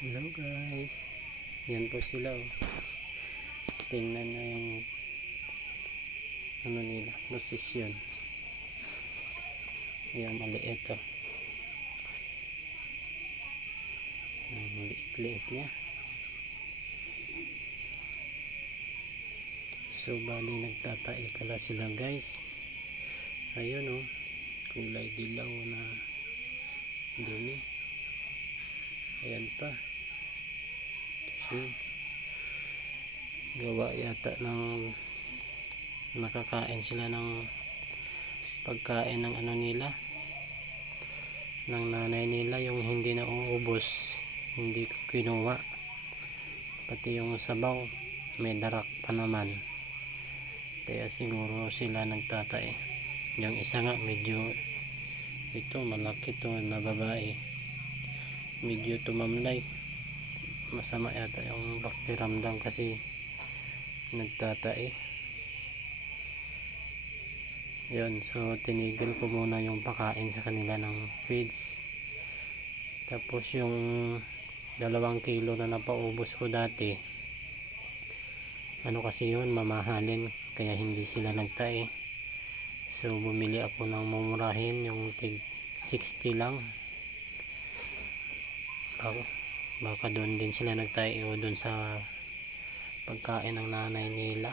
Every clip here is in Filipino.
Hello guys, yan po sila oh. Tingnan na yung ano nila, posisyon. Yan, maliit oh. Maliit niya. So bali nagtatae pala sila guys. Ayun oh, kulay dilaw na dumi. Ayan pa. So, gawa yata ng nakakain sila ng pagkain ng ano nila, ng nanay nila, yung hindi na uubos, hindi ko kinuha, pati yung sabaw may darak pa naman, kaya siguro sila nagtatae. Yung isa nga medyo ito malaki to na babae, medyo tumamlay, masama yata yung pakiramdam kasi nagtatae. Yun, so tinigil ko muna yung pakain sa kanila ng feeds. Tapos yung 2 kilo na napaubos ko dati, ano kasi yun, mamahalin, kaya hindi sila nagtae. So bumili ako ng mumurahin, yung tig 60 lang. Baka doon din sila nagtae o doon sa pagkain ng nanay nila.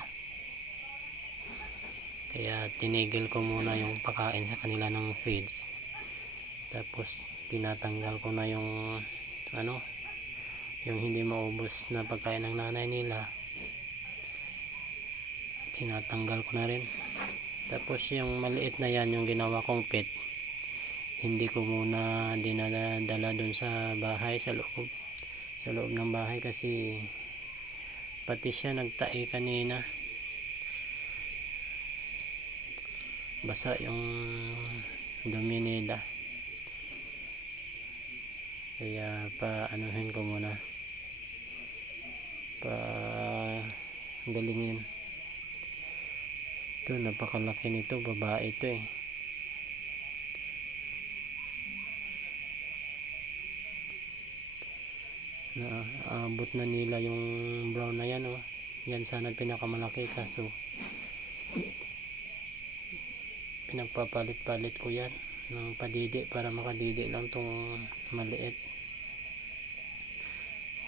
Kaya tinigil ko muna yung pakain sa kanila ng feeds. Tapos tinatanggal ko na yung ano, yung hindi maubos na pagkain ng nanay nila, tinatanggal ko na rin. Tapos yung maliit na yan, yung ginawa kong pet, hindi ko muna dinadala dun sa bahay, sa loob ng bahay, kasi pati siya nagtae kanina, basa yung dumi nila, kaya anuhin ko muna, galingin. Ito, napakalaki nito, babae ito eh. Naabot na nila yung brown na yan oh. Yan sana pinakamalaki, kaso pinagpapalit-palit ko yan ng padidi para makadidi lang tong maliit.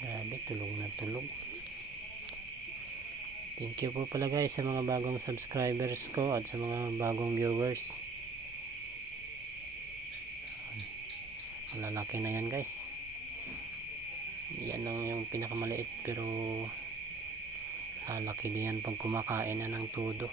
Grabe, tulog na tulog. Thank you po pala guys sa mga bagong subscribers ko at sa mga bagong viewers. Malalaki na yan guys. Yan lang yung pinakamaliit, pero lalaki din yan pag kumakain na ng todo.